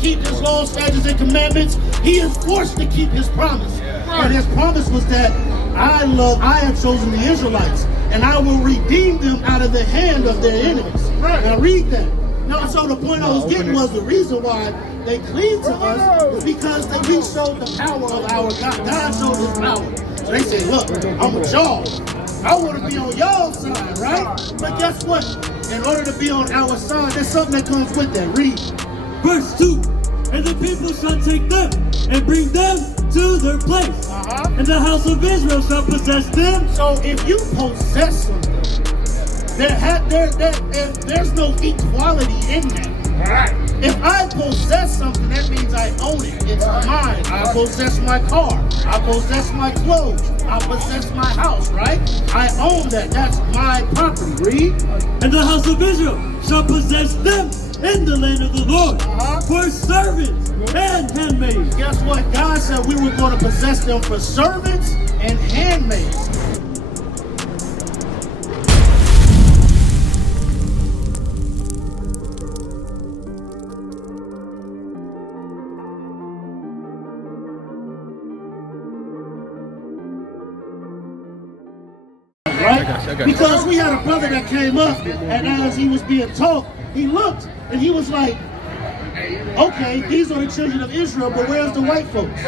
keep his laws, statutes, and commandments, he is forced to keep his promise. And his promise was that I have chosen the Israelites, and I will redeem them out of the hand of their enemies. Now read that. Now, so the point I was getting was the reason why they cleave to us is because we showed the power of our God. God showed his power. So they say, look, I'm with y'all. I want to be on y'all's side, right? But guess what? In order to be on our side, there's something that comes with that. Read. Verse 2. And the people shall take them and bring them to their place. And the house of Israel shall possess them. So if you possess something, there's no equality in that. Right. If I possess something, that means I own it. It's mine. I possess my car. I possess my clothes. I possess my house, right? I own that. That's my property. Read. And the house of Israel shall possess them in the land of the Lord for servants and handmaids. Guess what? God said we were going to possess them for servants and handmaids. Right? Because we had a brother that came up, and as he was being taught, he looked and he was like, okay, these are the children of Israel, but where's the white folks?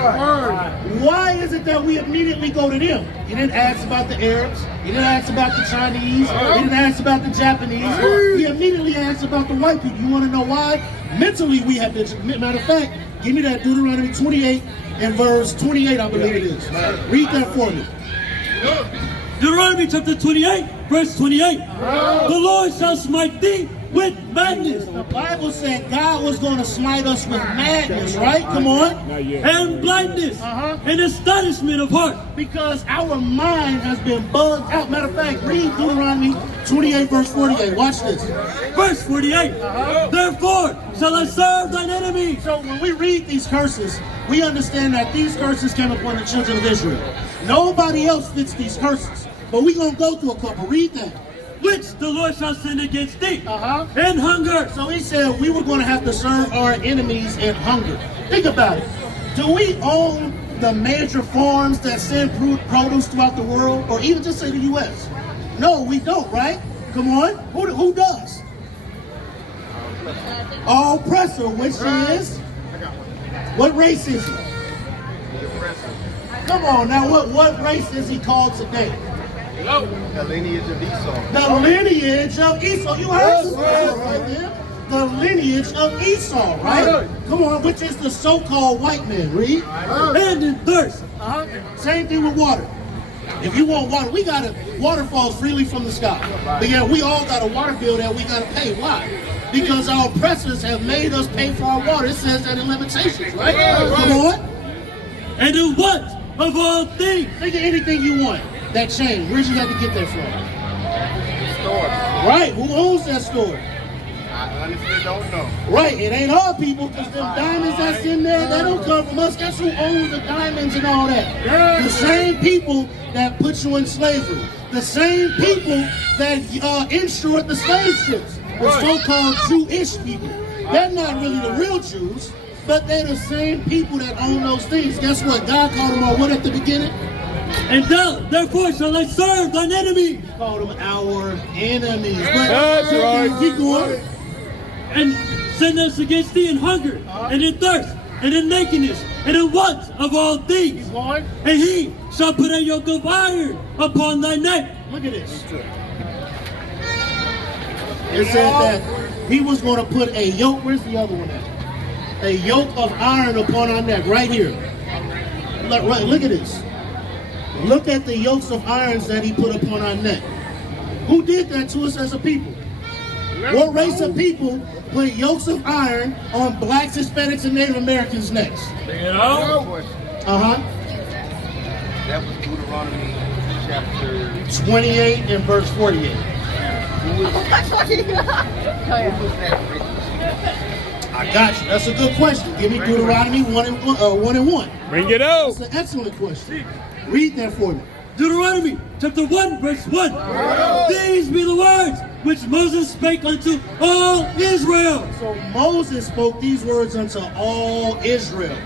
Why is it that we immediately go to them? He didn't ask about the Arabs. He didn't ask about the Chinese. He didn't ask about the Japanese. He immediately asked about the white people. You want to know why? Mentally, we have been. Matter of fact, give me that Deuteronomy 28 and verse 28, I believe it is. Read that for me. Deuteronomy chapter 28, verse 28. The Lord shall smite thee with madness. The Bible said God was going to smite us with madness, right? Come on. And blindness and astonishment of heart. Because our mind has been bugged out. Matter of fact, read Deuteronomy 28, verse 48. Watch this. Verse 48. Therefore shall I serve thine enemy. So when we read these curses, we understand that these curses came upon the children of Israel. Nobody else fits these curses. But we're going to go through a couple. Read that. Which the Lord shall send against thee, and hunger. So he said we were going to have to serve our enemies in hunger. Think about it. Do we own the major farms that send produce throughout the world, or even just say the U.S.? No, we don't, right? Come on. Who does? Our oppressor, which is? What race is he? Come on, now what race is he called today? The lineage of Esau. The lineage of Esau. You heard the right there. The lineage of Esau, right? Come on, which is the so-called white man. Read. And in thirst. Same thing with water. If you want water, water falls freely from the sky. But yeah, we all got a water bill that we got to pay. Why? Because our oppressors have made us pay for our water. It says that in Limitations, right? Come on. And in what of all things? Think of anything you want. That chain, where'd you have to get that from? The store. Right, who owns that store? I honestly don't know. Right, it ain't our people, because them diamonds that's in there, they don't come from us. Guess who owns the diamonds and all that? The same people that put you in slavery. The same people that insured the slave ships. The so-called Jewish people. They're not really the real Jews, but they're the same people that own those things. Guess what? God called them all what at the beginning? And thou, therefore shall I serve thine enemy. He called them our enemies. That's right. Keep going. And send us against thee in hunger, and in thirst, and in nakedness, and in want of all things. Keep going. And he shall put a yoke of iron upon thy neck. Look at this. It said that he was going to put a yoke. Where's the other one at? A yoke of iron upon our neck, right here. Look at this. Look at the yokes of irons that he put upon our neck. Who did that to us as a people? What race of people put yokes of iron on blacks, Hispanics, and Native Americans' necks? That was Deuteronomy chapter 28 and verse 48. I got you. That's a good question. Give me Deuteronomy 1 and 1. Bring it out. That's an excellent question. Read that for me. Deuteronomy chapter 1 verse 1. These be the words which Moses spake unto all Israel. So Moses spoke these words unto all Israel.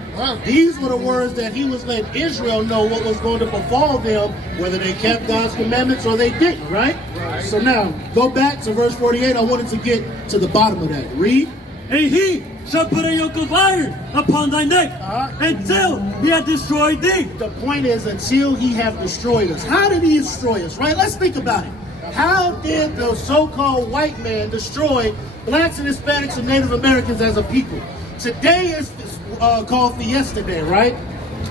These were the words that he was letting Israel know what was going to befall them, whether they kept God's commandments or they didn't, right? So now, go back to verse 48. I wanted to get to the bottom of that. Read. And he shall put a yoke of iron upon thy neck until he hath destroyed thee. The point is, until he have destroyed us. How did he destroy us, right? Let's think about it. How did the so-called white man destroy blacks and Hispanics and Native Americans as a people? Today is called Fiesta Day, right?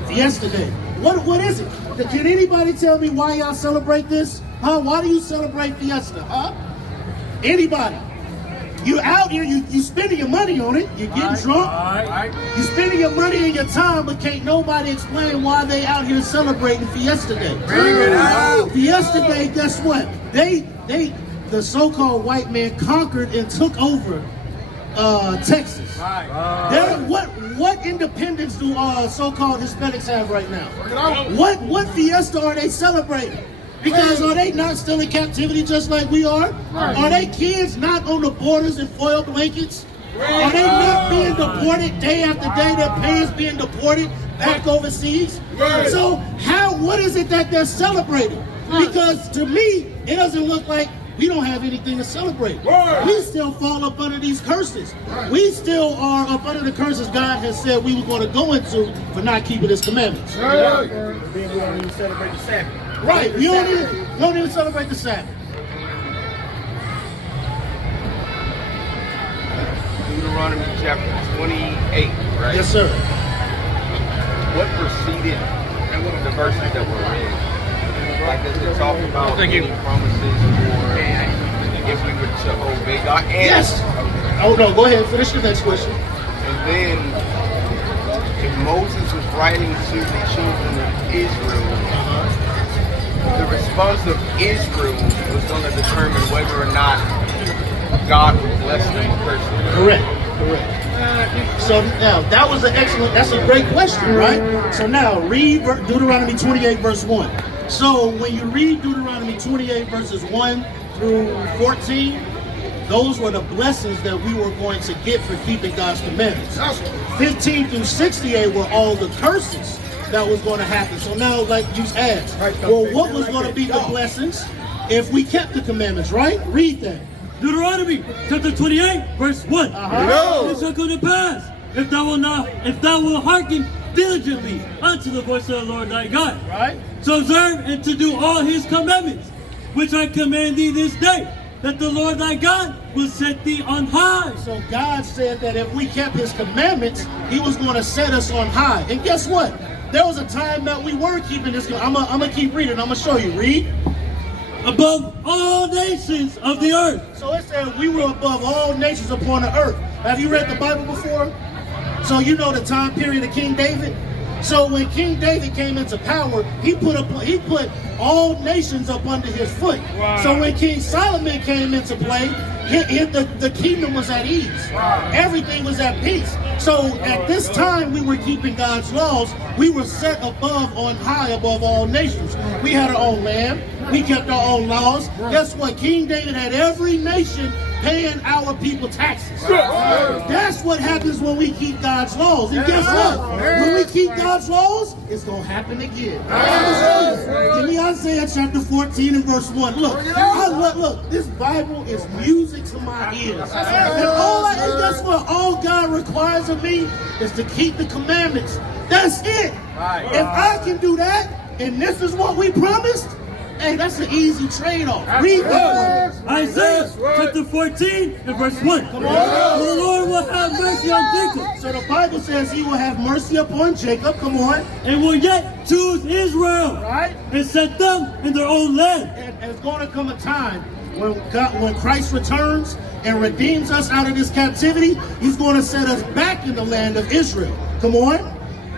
Fiesta Day. What is it? Can anybody tell me why y'all celebrate this? Huh? Why do you celebrate Fiesta? Huh? Anybody? You out here, you spending your money on it, you're getting drunk, you spending your money and your time, but can't nobody explain why they out here celebrating Fiesta Day. Fiesta Day, guess what? The so-called white man conquered and took over Texas. What independence do so-called Hispanics have right now? What fiesta are they celebrating? Because are they not still in captivity just like we are? Are they kids not on the borders in foil blankets? Are they not being deported day after day? Their parents being deported back overseas? So what is it that they're celebrating? Because to me, it doesn't look like we don't have anything to celebrate. We still fall up under these curses. We still are up under the curses God has said we were going to go into for not keeping His commandments. We don't even celebrate the Sabbath. Right, we don't even celebrate the Sabbath. Deuteronomy chapter 28, right? Yes, sir. What preceded the verses that were read? Like, does it talk about any promises or if we were to obey God? Yes. Okay. Oh, no, go ahead. Finish the next question. And then, if Moses was writing to the children of Israel, the response of Israel was going to determine whether or not God would bless them or curse them. Correct. So now, that's a great question, right? So now, read Deuteronomy 28, verse 1. So when you read Deuteronomy 28, verses 1 through 14, those were the blessings that we were going to get for keeping God's commandments. 15 through 68 were all the curses that was going to happen. So now, like you asked, well, what was going to be the blessings if we kept the commandments, right? Read that. Deuteronomy chapter 28, verse 1. It shall come to pass, if thou wilt hearken diligently unto the voice of the Lord thy God, Right? to observe and to do all His commandments, which I command thee this day, that the Lord thy God will set thee on high. So God said that if we kept His commandments, He was going to set us on high. And guess what? There was a time that we were keeping this. I'm going to keep reading. I'm going to show you. Read. Above all nations of the earth. So it said we were above all nations upon the earth. Have you read the Bible before? So you know the time period of King David? So when King David came into power, he put all nations up under his foot. Wow. So when King Solomon came into play, the kingdom was at ease. Wow. Everything was at peace. So at this time we were keeping God's laws. We were set above, on high, above all nations. We had our own land. We kept our own laws. Guess what? King David had every nation paying our people taxes. That's what happens when we keep God's laws. And guess what? When we keep God's laws, it's going to happen again. Give me Isaiah chapter 14 and verse 1. Look, this Bible is music to my ears. And guess what? All God requires of me is to keep the commandments. That's it. If I can do that, and this is what we promised, hey, that's an easy trade-off. Read that. Isaiah chapter 14 and verse 1. Come on. The Lord will have mercy on Jacob. So the Bible says He will have mercy upon Jacob. Come on. And will yet choose Israel. Right. And set them in their own land. And there's going to come a time when Christ returns and redeems us out of this captivity, He's going to set us back in the land of Israel. Come on.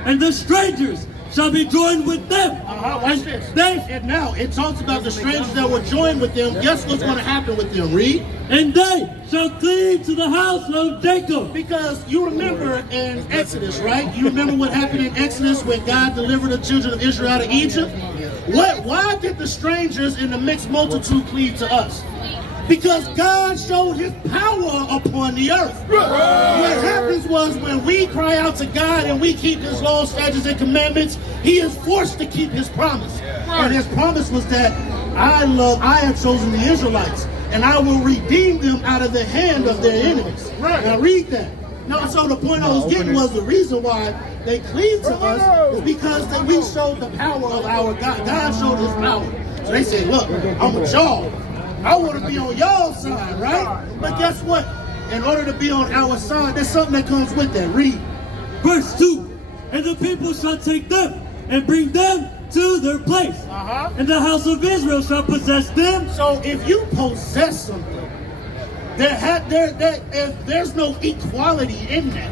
And the strangers shall be joined with them. Watch this. And now it talks about the strangers that were joined with them. Guess what's going to happen with them? Read. And they shall cleave to the house of Jacob. Because you remember in Exodus, right? You remember what happened in Exodus when God delivered the children of Israel out of Egypt? Why did the strangers in the mixed multitude cleave to us? Because God showed his power upon the earth. What happens was when we cry out to God and we keep his laws, statutes, and commandments, he is forced to keep his promise. And his promise was that I have chosen the Israelites, and I will redeem them out of the hand of their enemies. Now read that. Now, so the point I was getting was the reason why they cleaved to us is because that we showed the power of our God. God showed his power. So they said, look, I'm with y'all. I want to be on y'all's side, right? But guess what? In order to be on our side, there's something that comes with that. Read. Verse 2. And the people shall take them and bring them to their place. And the house of Israel shall possess them. So if you possess something, there's no equality in that.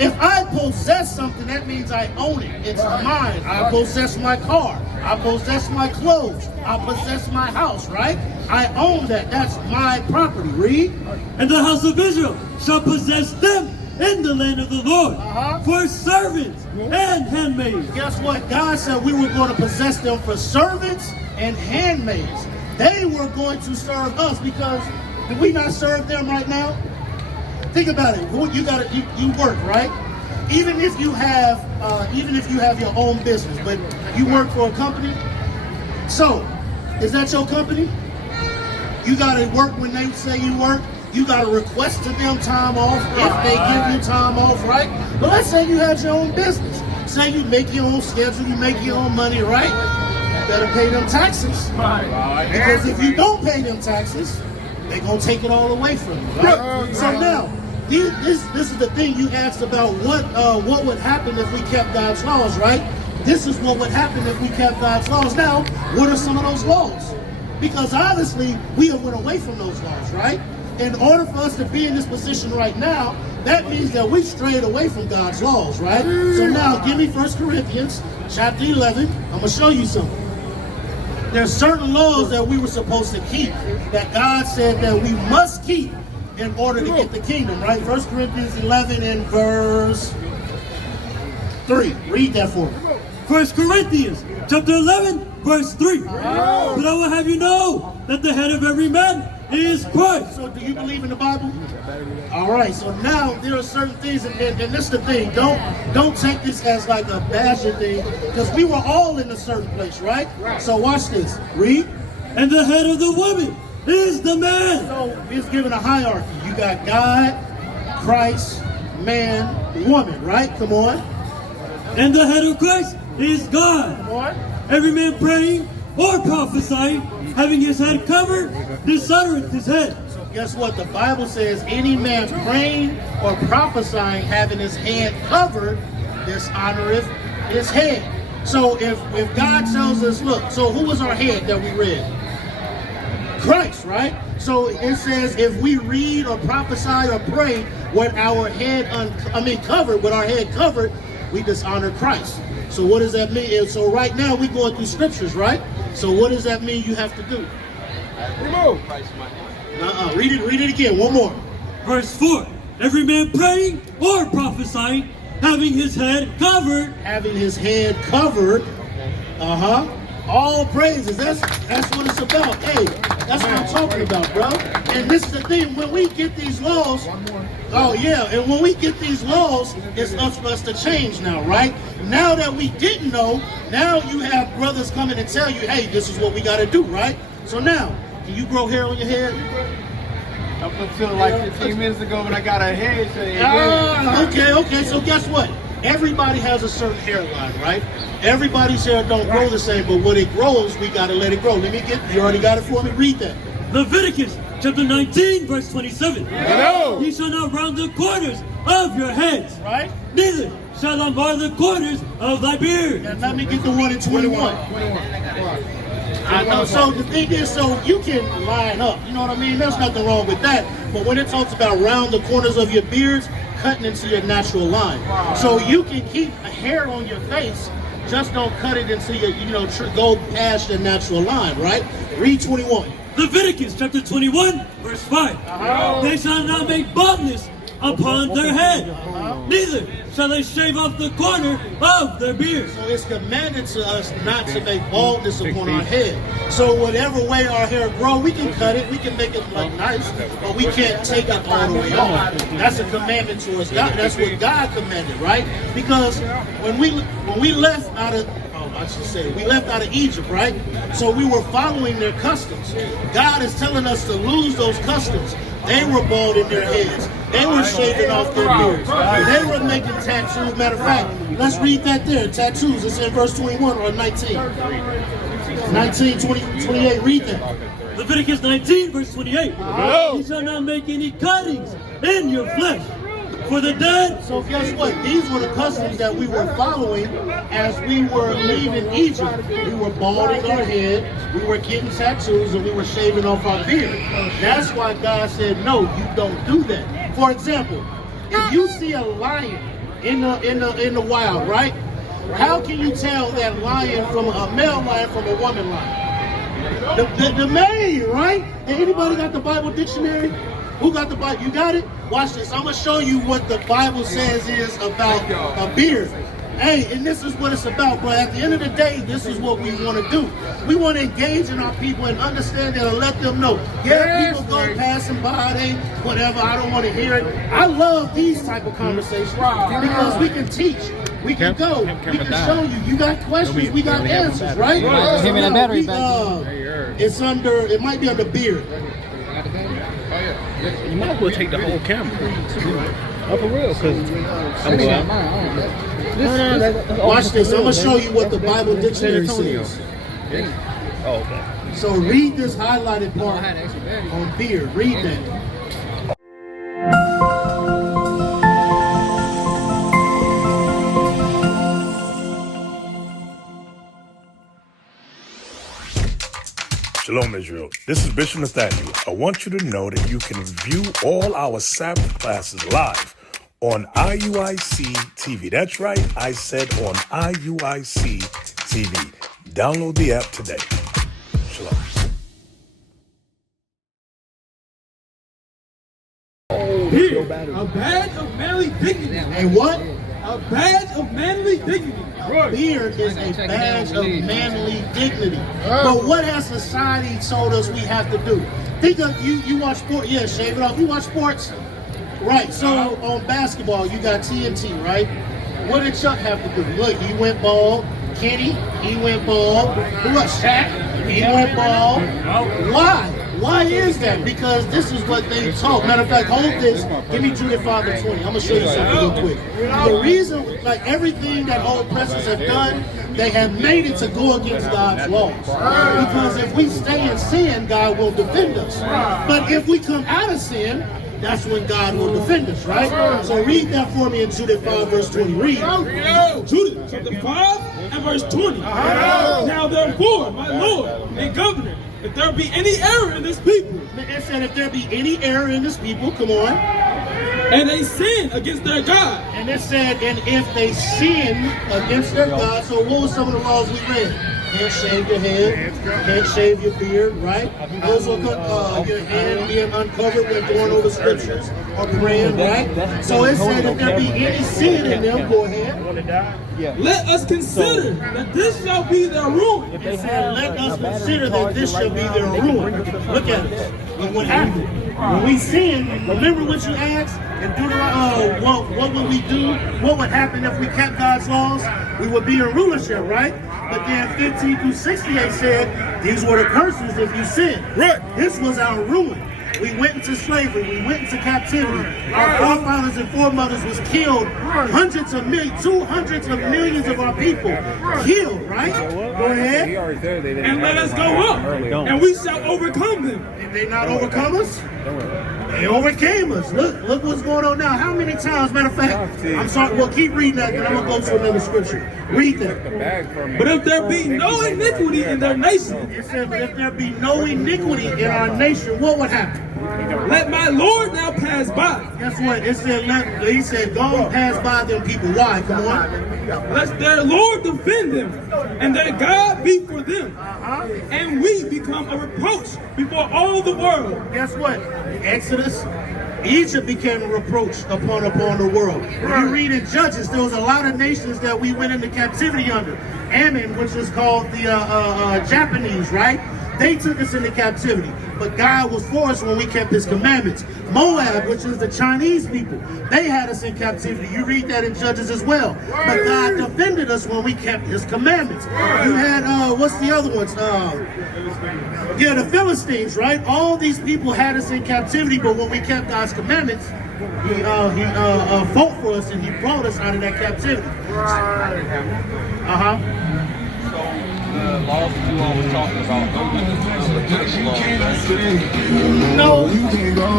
If I possess something, that means I own it. It's mine. I possess my car. I possess my clothes. I possess my house, right? I own that. That's my property. Read. And the house of Israel shall possess them in the land of the Lord for servants and handmaids. Guess what? God said we were going to possess them for servants and handmaids. They were going to serve us because did we not serve them right now? Think about it. You work, right? Even if you have your own business, but you work for a company. So, is that your company? You gotta work when they say you work. You gotta request to them time off if they give you time off, right? But let's say you had your own business. Say you make your own schedule, you make your own money, right? You better pay them taxes. Because if you don't pay them taxes, they're gonna take it all away from you, right? So now, this is the thing you asked about what would happen if we kept God's laws, right? This is what would happen if we kept God's laws. Now, what are some of those laws? Because obviously, we have went away from those laws, right? In order for us to be in this position right now, that means that we strayed away from God's laws, right? So now, give me 1 Corinthians chapter 11. I'm going to show you something. There's certain laws that we were supposed to keep, that God said that we must keep in order to get the kingdom, right? 1 Corinthians 11 and verse 3. Read that for me. 1 Corinthians chapter 11, verse 3. But I will have you know that the head of every man is Christ. So do you believe in the Bible? All right, so now there are certain things, and this is the thing. Don't take this as like a bashing thing, because we were all in a certain place, right? So watch this. Read. And the head of the woman is the man. So it's given a hierarchy. You got God, Christ, man, woman, right? Come on. And the head of Christ is God. Come on. Every man praying or prophesying, having his head covered, dishonoreth his head. So guess what? The Bible says any man praying or prophesying, having his head covered, dishonoreth his head. So if God tells us, look, so who was our head that we read? Christ, right? So it says if we read or prophesy or pray with our head covered, with our head covered, we dishonor Christ. So what does that mean? So right now we're going through scriptures, right? So what does that mean you have to do? Read it again, one more. Verse 4. Every man praying or prophesying, having his head covered. Having his head covered. All praises. That's what it's about. Hey, that's what I'm talking about, bro. And this is the thing. When we get these laws, and when we get these laws, it's up for us to change now, right? Now that we didn't know, now you have brothers coming and tell you, hey, this is what we got to do, right? So now, can you grow hair on your head? Up until like 15 minutes ago when I got a head shave. Okay. So guess what? Everybody has a certain hairline, right? Everybody's hair don't grow the same, but when it grows, we got to let it grow. You already got it for me? Read that. Leviticus chapter 19, verse 27. Ye shall not round the corners of your heads. Right? Neither shall thou bar the corners of thy beard. Now let me get the one in 21. I know. So the thing is, so you can line up. You know what I mean? There's nothing wrong with that. But when it talks about round the corners of your beards, cutting into your natural line. So you can keep a hair on your face, just don't cut it into your, go past your natural line, right? Read 21. Leviticus chapter 21, verse 5. They shall not make baldness upon their head. Neither shall they shave off the corner of their beard. So it's commanded to us not to make baldness upon our head. So whatever way our hair grow, we can cut it, we can make it look nice, but we can't take it all the way off. That's a commandment to us. That's what God commanded, right? Because when we left out of we left out of Egypt, right? So we were following their customs. God is telling us to lose those customs. They were bald in their heads. They were shaving off their beards. They were making tattoos. Matter of fact, let's read that there. Tattoos. It's in verse 21 or 19. 19, 20, 28. Read that. Leviticus 19, verse 28. You shall not make any cuttings in your flesh for the dead. So guess what? These were the customs that we were following as we were leaving Egypt. We were balding our head, we were getting tattoos, and we were shaving off our beard. That's why God said, no, you don't do that. For example, if you see a lion in the wild, right? How can you tell that lion from a male lion from a woman lion? The male, right? And anybody got the Bible dictionary? Who got the Bible? You got it? Watch this. I'm going to show you what the Bible says is about a beard. Hey, and this is what it's about, bro. At the end of the day, this is what we want to do. We want to engage in our people and understand that and let them know. Yeah, people go passing by, they whatever, I don't want to hear it. I love these type of conversations because we can teach. We can go. We can show you. You got questions, we got answers, right? Give me the battery back. It's under, it might be under beard. You might as well take the whole camera. Oh, for real, because I'm going. Watch this. I'm going to show you what the Bible dictionary says. Oh, okay. So read this highlighted part on beard. Read that. Shalom, Israel. This is Bishop Nathaniel. I want you to know that you can view all our Sabbath classes live on IUIC TV. That's right, I said on IUIC TV. Download the app today. Shalom. Here, a badge of manly dignity. And what? A badge of manly dignity. Beard is a badge of manly dignity. But what has society told us we have to do? Think of you watch sports. Yeah, shave it off. You watch sports? Right. So on basketball, you got TNT, right? What did Chuck have to do? Look, he went bald. Kenny, he went bald. Who else? Shaq, he went bald. Why? Why is that? Because this is what they taught. Matter of fact, hold this. Give me Jude 5 and 20. I'm going to show you something real quick. The reason, like everything that all oppressors have done, they have made it to go against God's laws. Because if we stay in sin, God will defend us. But if we come out of sin, that's when God will defend us, right? So read that for me in Jude 5 verse 20. Read. Jude chapter 5 and verse 20. Now therefore, my Lord and Governor, if there be any error in this people, It said if there be any error in this people, come on. and they sin against their God. And it said, and if they sin against their God, so what were some of the laws we read? Can't shave your head, can't shave your beard, right? Those are your head being uncovered when going over scriptures or praying, right? So it said if there be any sin in them, go ahead. Let us consider that this shall be their ruin. It said, let us consider that this shall be their ruin. Look at it. Look what happened. When we sin, remember what you asked? And what would we do? What would happen if we kept God's laws? We would be in rulership, right? But then 15 through 68 said, these were the curses if you sin. Right. This was our ruin. We went into slavery. We went into captivity. Our forefathers and foremothers was killed. Hundreds of millions, 200 of millions of our people killed, right? Go ahead. And let us go up, and we shall overcome them. Did they not overcome us? They overcame us. Look what's going on now. How many times, matter of fact, I'm sorry, well, keep reading that, then I'm going to go to another scripture. Read that. But if there be no iniquity in their nation, It says, if there be no iniquity in our nation, what would happen? let my Lord now pass by. Guess what? It said, he said, go and pass by them people. Why? Come on. Lest their Lord defend them, and their God be for them, and we become a reproach before all the world. Guess what? Exodus, Egypt became a reproach upon the world. When you read in Judges, there was a lot of nations that we went into captivity under. Ammon, which is called the Japanese, right? They took us into captivity, but God was for us when we kept his commandments. Moab, which is the Chinese people, they had us in captivity. You read that in Judges as well. But God defended us when we kept his commandments. You had, what's the other ones? Yeah, the Philistines, right? All these people had us in captivity, but when we kept God's commandments, he fought for us and he brought us out of that captivity. The laws that you all were talking about, no.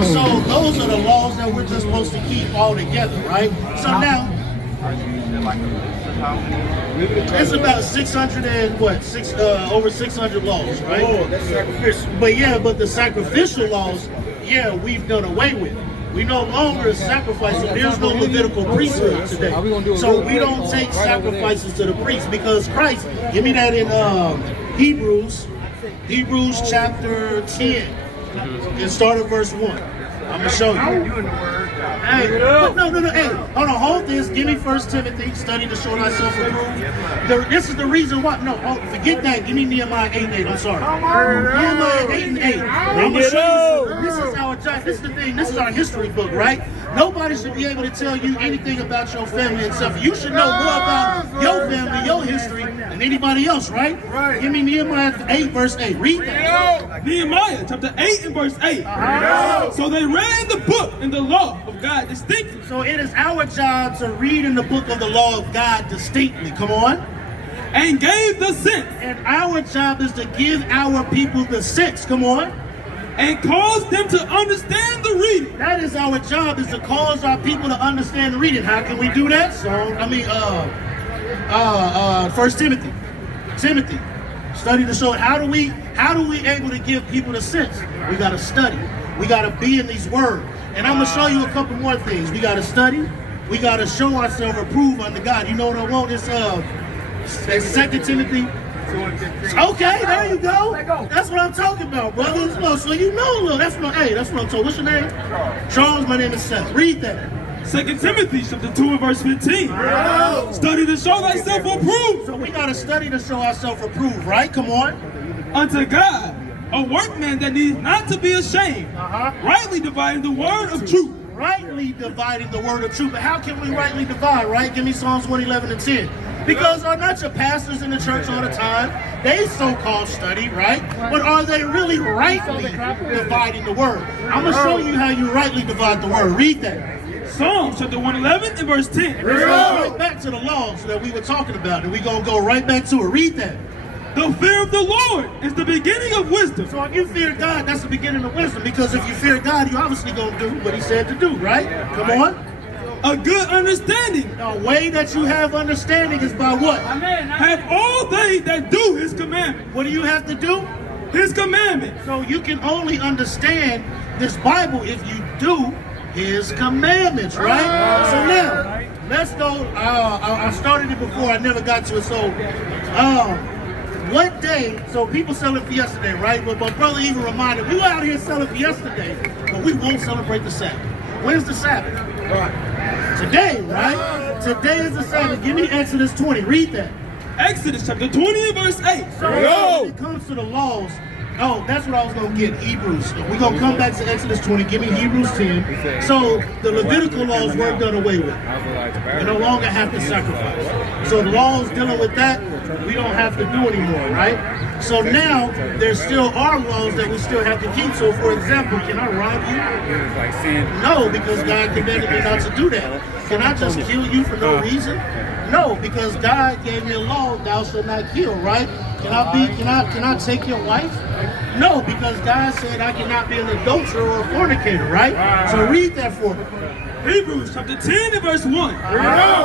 So those are the laws that we're just supposed to keep all together, right? So now, it's about 600 and what? Over 600 laws, right? Oh, that's sacrificial. But yeah, but the sacrificial laws, yeah, we've done away with. We no longer sacrifice, so there's no Levitical priesthood today. So we don't take sacrifices to the priest because Christ, give me that in Hebrews chapter 10, and start at verse 1. I'm going to show you. Hey, no, hey, hold on, hold this. Give me 1 Timothy, study to show thyself approved. This is the reason why. No, forget that. Give me Nehemiah 8:8. I'm sorry. Nehemiah 8:8. I'm going to show you. This is our job. This is the thing. This is our history book, right? Nobody should be able to tell you anything about your family and stuff. You should know more about your family, your history, than anybody else, right? Give me Nehemiah 8, verse 8. Read that. Nehemiah chapter 8 and verse 8. So they read the book and the law of God distinctly. So it is our job to read in the book of the law of God distinctly. Come on. And gave the sense. And our job is to give our people the sense. Come on. And cause them to understand the reading. That is our job, is to cause our people to understand the reading. How can we do that? So, 1 Timothy. Timothy. Study to show how do we able to give people the sense? We got to study. We got to be in these words. And I'm going to show you a couple more things. We got to study. We got to show ourselves approved unto God. You know what I want? It's 2 Timothy. Okay, there you go. That's what I'm talking about, brothers. Look, so you know, look, that's what I'm talking. What's your name? Charles. My name is Seth. Read that. 2 Timothy chapter 2 and verse 15. Study to show thyself approved. So we got to study to show ourselves approved, right? Come on. Unto God, a workman that needs not to be ashamed, rightly dividing the word of truth. Rightly dividing the word of truth. But how can we rightly divide, right? Give me Psalms 111 and 10. Because are not your pastors in the church all the time? They so-called study, right? But are they really rightly dividing the word? I'm going to show you how you rightly divide the word. Read that. Psalms chapter 111 and verse 10. Let's go right back to the laws that we were talking about, and we're going to go right back to it. Read that. The fear of the Lord is the beginning of wisdom. So if you fear God, that's the beginning of wisdom, because if you fear God, you're obviously going to do what he said to do, right? Come on. A good understanding. The way that you have understanding is by what? Have all they that do his commandments. What do you have to do? His commandments. So you can only understand this Bible if you do his commandments, right? So now, let's go. I started it before, I never got to it. So, what day, so people selling Fiesta Day, right? But my brother even reminded, we were out here selling Fiesta Day, but we won't celebrate the Sabbath. When's the Sabbath? Today, right? Today is the Sabbath. Give me Exodus 20. Read that. Exodus chapter 20 and verse 8. So when it comes to the laws, that's what I was going to get, Hebrews. We're going to come back to Exodus 20. Give me Hebrews 10. So the Levitical laws weren't done away with. We no longer have to sacrifice. So the laws dealing with that, we don't have to do anymore, right? So now, there still are laws that we still have to keep. So for example, can I rob you? No, because God commanded me not to do that. Can I just kill you for no reason? No, because God gave me a law, thou shalt not kill, right? Can I take your wife? No, because God said I cannot be an adulterer or a fornicator, right? So read that for me. Hebrews chapter 10 and verse 1.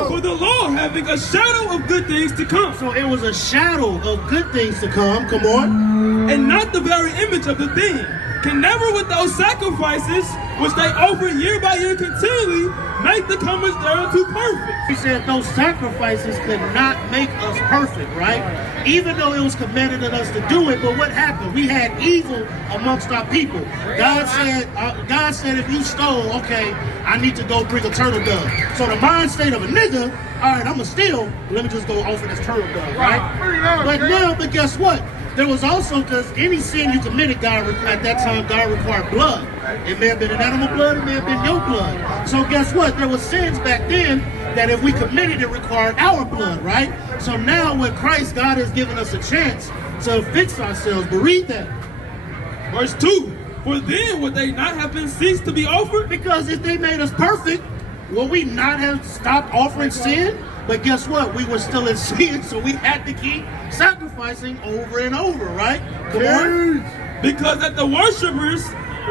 For the law having a shadow of good things to come. So it was a shadow of good things to come. Come on. And not the very image of the thing. can never with those sacrifices, which they offer year by year continually, make the comers thereunto perfect. He said those sacrifices could not make us perfect, right? Even though it was commanded of us to do it, but what happened? We had evil amongst our people. God said, if you stole, okay, I need to go bring a turtle dove. So the mind state of a nigga, all right, I'm gonna steal, let me just go offer this turtle dove, right? But guess what? There was also, because any sin you committed, at that time, God required blood. It may have been an animal blood, it may have been your blood. So guess what? There was sins back then that if we committed, it required our blood, right? So now with Christ, God has given us a chance to fix ourselves. But read that. Verse 2, for then would they not have been ceased to be offered? Because if they made us perfect, will we not have stopped offering sin? But guess what? We were still in sin, so we had to keep sacrificing over and over, right? Come on. Because that the worshipers,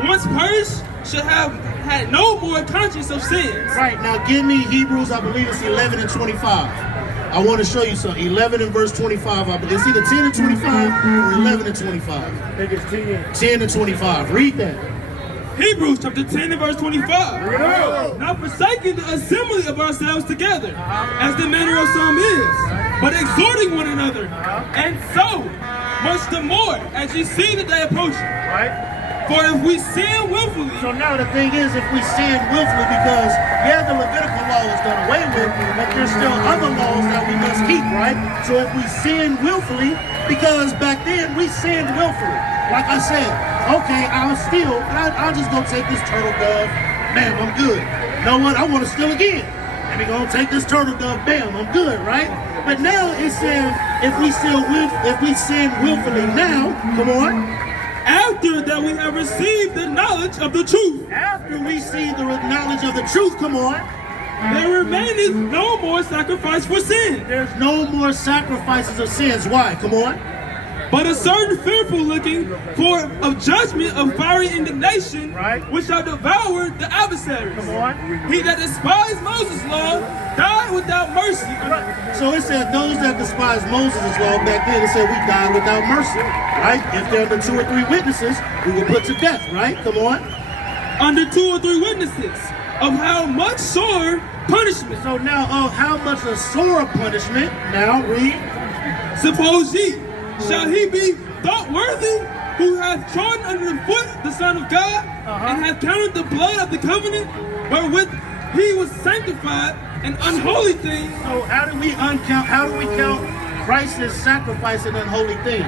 once purged, should have had no more conscience of sins. Right, now give me Hebrews, I believe it's 11 and 25. I want to show you something. 11 and verse 25. I believe it's either 10 and 25 or 11 and 25. I think it's 10. 10 and 25. Read that. Hebrews chapter 10 and verse 25. Not forsaking the assembly of ourselves together, as the manner of some is, but exhorting one another, and so much the more as ye see the day approaching. Right. For if we sin willfully, So now the thing is, if we sin willfully, because yeah, the Levitical law is done away with, but there's still other laws that we must keep, right? So if we sin willfully, because back then we sinned willfully. Like I said, okay, I'll steal, I'll just go take this turtle dove, bam, I'm good. You know what? I want to steal again. And we gonna take this turtle dove, bam, I'm good, right? But now it's saying if we sin willfully now, come on. after that we have received the knowledge of the truth. After we see the knowledge of the truth, come on. There remaineth no more sacrifice for sin. There's no more sacrifices of sins. Why? Come on. But a certain fearful looking for of judgment of fiery indignation, Right. which shall devour the adversaries. Come on. He that despised Moses' law died without mercy. So it said those that despise Moses' law back then, it said we died without mercy. Right? If there are 2 or 3 witnesses, we were put to death. Right? Come on. Under 2 or 3 witnesses of how much sore punishment. So now, how much a sore punishment? Now read. Suppose ye, shall he be thought worthy who hath trodden under the foot the Son of God, and hath counted the blood of the covenant wherewith he was sanctified an unholy thing? So how do we count Christ's sacrifice an unholy thing?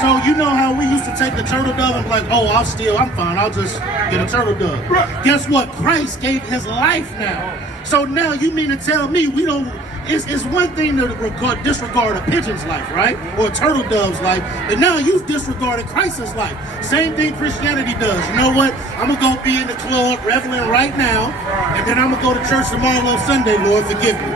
So you know how we used to take the turtle dove and be like, oh, I'm fine, I'll just get a turtle dove. Guess what? Christ gave his life now. So now you mean to tell me we don't, it's one thing to disregard a pigeon's life, right? Or a turtle dove's life, but now you've disregarded Christ's life. Same thing Christianity does. You know what? I'm gonna go be in the club reveling right now, and then I'm gonna go to church tomorrow on Sunday, Lord, forgive me.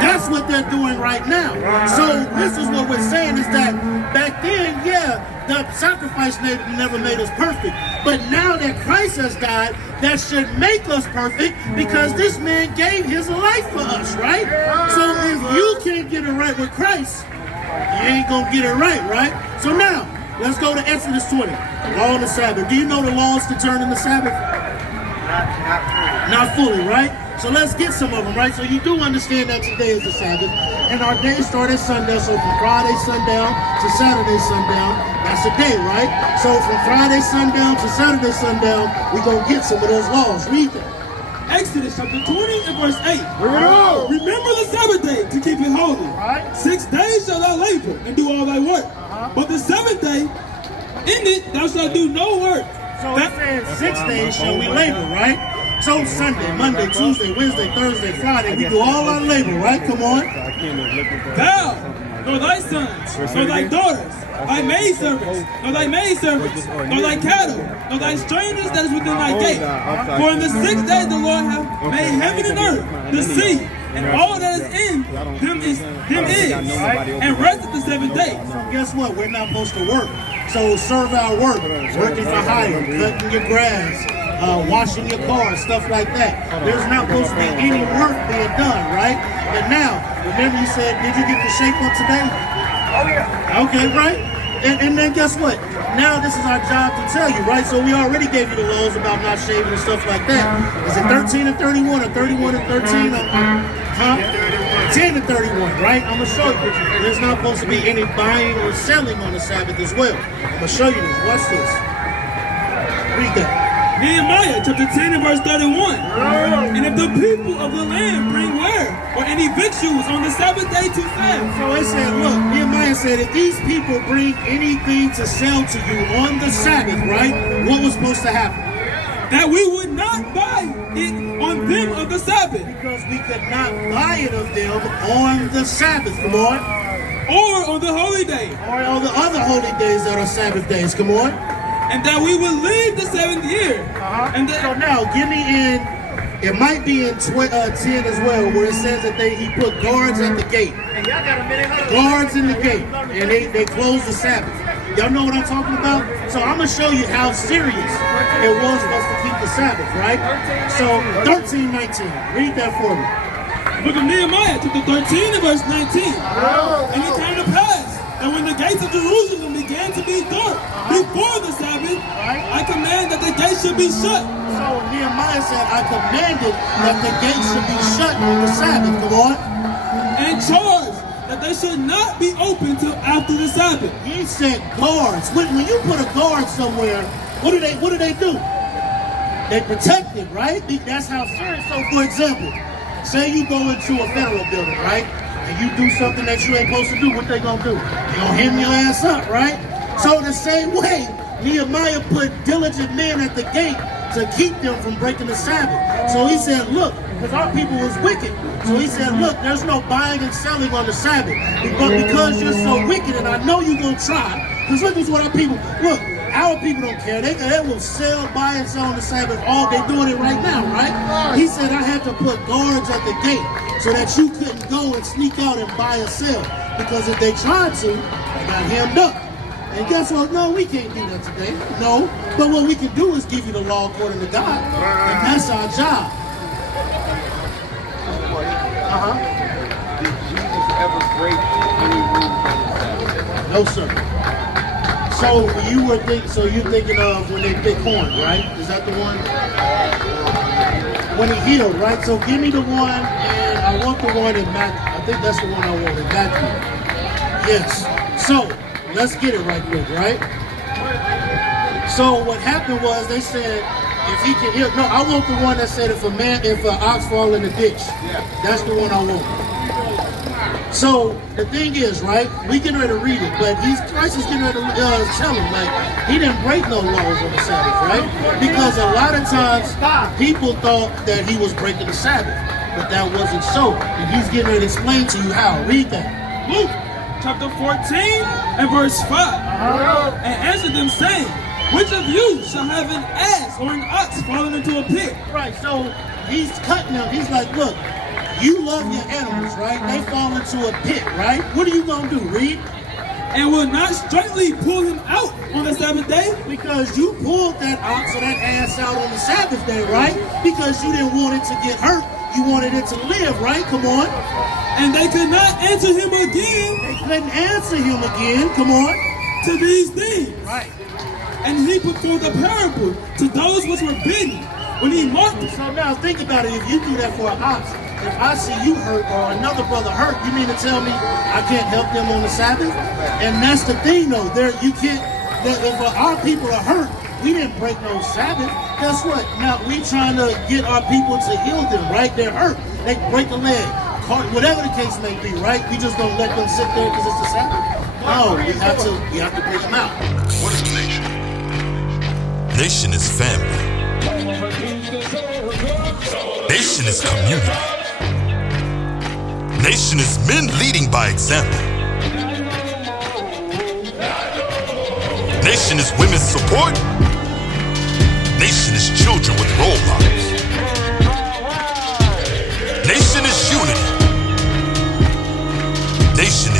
That's what they're doing right now. So this is what we're saying is that back then, yeah, the sacrifice never made us perfect. But now that Christ has died, that should make us perfect because this man gave his life for us, right? So if you can't get it right with Christ, you ain't gonna get it right? So now, let's go to Exodus 20, the law of the Sabbath. Do you know the laws concerning the Sabbath? Not fully, right? So let's get some of them, right? So you do understand that today is the Sabbath, and our days start at sundown. So from Friday sundown to Saturday sundown, that's a day, right? So from Friday sundown to Saturday sundown, we're gonna get some of those laws. Read that. Exodus chapter 20 and verse 8. Remember the Sabbath day to keep it holy. Right. 6 days shalt thou labor and do all thy work. But the 7th day, in it thou shalt do no work. So it says 6 days shall we labor, right? So Sunday, Monday, Tuesday, Wednesday, Thursday, Friday, we do all our labor, right? Come on. Thou, nor thy sons, nor thy daughters, thy maidservants, nor thy maidservants, nor thy cattle, nor thy strangers that is within thy gate. For in the 6th day the Lord hath made heaven and earth, the sea, and all that is in them is, and rested the 7th day. So guess what? We're not supposed to work. So serve our work, working for hire, cutting your grass, washing your car, stuff like that. There's not supposed to be any work being done, right? But now, remember you said, did you get the shape up today? Oh yeah. Okay, right? and then guess what? Now this is our job to tell you, right? So we already gave you the laws about not shaving and stuff like that. Is it 13 and 31 or 31 and 13? Huh? 10 and 31, right? I'm going to show you. There's not supposed to be any buying or selling on the Sabbath as well. I'm going to show you this. Watch this. Read that. Nehemiah chapter 10 and verse 31. And if the people of the land bring ware or any victuals on the Sabbath day to sell. So it said, look, Nehemiah said, if these people bring anything to sell to you on the Sabbath, right? What was supposed to happen? That we would not buy it on them of the Sabbath. Because we could not buy it of them on the Sabbath, come on. Or on the holy day. Or on the other holy days that are Sabbath days, come on. And that we would leave the 7th year. And so now, give me in, it might be in 10 as well, where it says that he put guards at the gate. Guards in the gate, and they close the Sabbath. Y'all know what I'm talking about? So I'm going to show you how serious it was for us to keep the Sabbath, right? So 13:19, read that for me. Book of Nehemiah, chapter 13 and verse 19. And it came to pass, and when the gates of Jerusalem began to be dark before the Sabbath, I command that the gates should be shut. So Nehemiah said, I commanded that the gates should be shut on the Sabbath, come on. And charged that they should not be open till after the Sabbath. He said guards. When you put a guard somewhere, what do they do? They protect it, right? That's how serious. So for example, say you go into a federal building, right? And you do something that you ain't supposed to do, what they gonna do? They gonna hem your ass up, right? So the same way, Nehemiah put diligent men at the gate to keep them from breaking the Sabbath. So he said, look, because our people was wicked. So he said, look, there's no buying and selling on the Sabbath. But because you're so wicked, and I know you're gonna try, because look at what our people, look, our people don't care. They will sell, buy, and sell on the Sabbath. They're doing it right now, right? He said, I had to put guards at the gate so that you couldn't go and sneak out and buy or sell. Because if they tried to, they got hemmed up. And guess what? No, we can't do that today. No. But what we can do is give you the law according to God. And that's our job. Did Jesus ever break any rules on the Sabbath? No, sir. So you're thinking of when they pick corn, right? Is that the one? When he healed, right? So give me the one, and I want the one in Matthew. I think that's the one I want in Matthew. Yes. So let's get it right quick, right? So what happened was they said if he can heal. No, I want the one that said if an ox fall in the ditch. That's the one I want. So the thing is, right, we getting ready to read it, but Christ is getting ready to tell him, like, he didn't break no laws on the Sabbath, right? Because a lot of times people thought that he was breaking the Sabbath, but that wasn't so. And he's getting ready to explain to you how. Read that. Luke chapter 14 and verse 5. And answered them, saying, which of you shall have an ass or an ox fallen into a pit? Right, so he's cutting them. He's like, look, you love your animals, right? They fall into a pit, right? What are you going to do? Read. And will not straightly pull him out on the Sabbath day? Because you pulled that ox or that ass out on the Sabbath day, right? Because you didn't want it to get hurt. You wanted it to live, right? Come on. And they could not answer him again. They couldn't answer him again. Come on. To these things. Right. And he performed a parable to those which were bidden when he marked it. So now think about it. If you do that for an ox, if I see you hurt or another brother hurt, you mean to tell me I can't help them on the Sabbath? And that's the thing, though. You can't. If our people are hurt, we didn't break no Sabbath. Guess what? Now we trying to get our people to heal them, right? They're hurt. They break a leg, whatever the case may be, right? We just don't let them sit there because it's the Sabbath. No, we have to bring them out. What is a nation? Nation is family. Nation is community. Nation is men leading by example. Nation is women's support. Nation is children with role models. Nation is unity. Nation